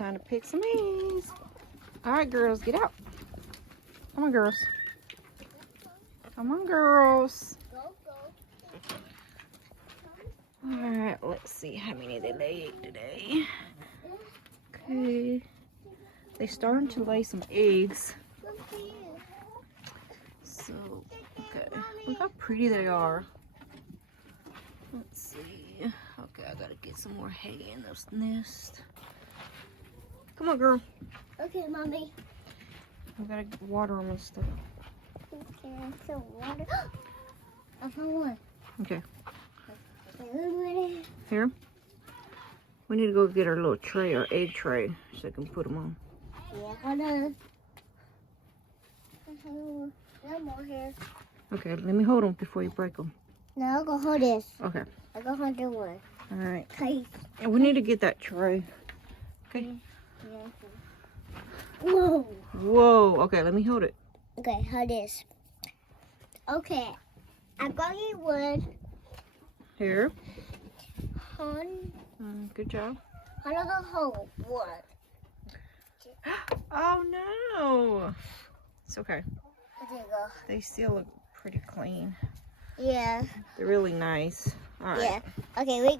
time to pick some eggs. All right, girls, get out. Come on, girls. Come on, girls. All right, let's see how many they laid today. Okay. They starting to lay some eggs. So, okay. Look how pretty they are. Let's see. Okay, I gotta get some more hay in this nest. Come on, girl. Okay, Mommy. I gotta water them and stuff. Okay, so water. I found one. Okay. Okay, Here. We need to go get our little tray, our egg tray, so I can put them on. yeah, hold on. No more here. Okay, let me hold them before you break them. No, I'll go hold this. Okay. I'll go hold the one. All right. Okay. And we need to get that tray. Okay. Yeah. Whoa. Whoa. Okay, let me hold it. Okay, hold this. Okay. I'm going to get wood. Here. Hold. Good job. Hold the whole wood. Oh no. It's okay. There you go. They still look pretty clean. Yeah. They're really nice. All right. Yeah. Okay, we go.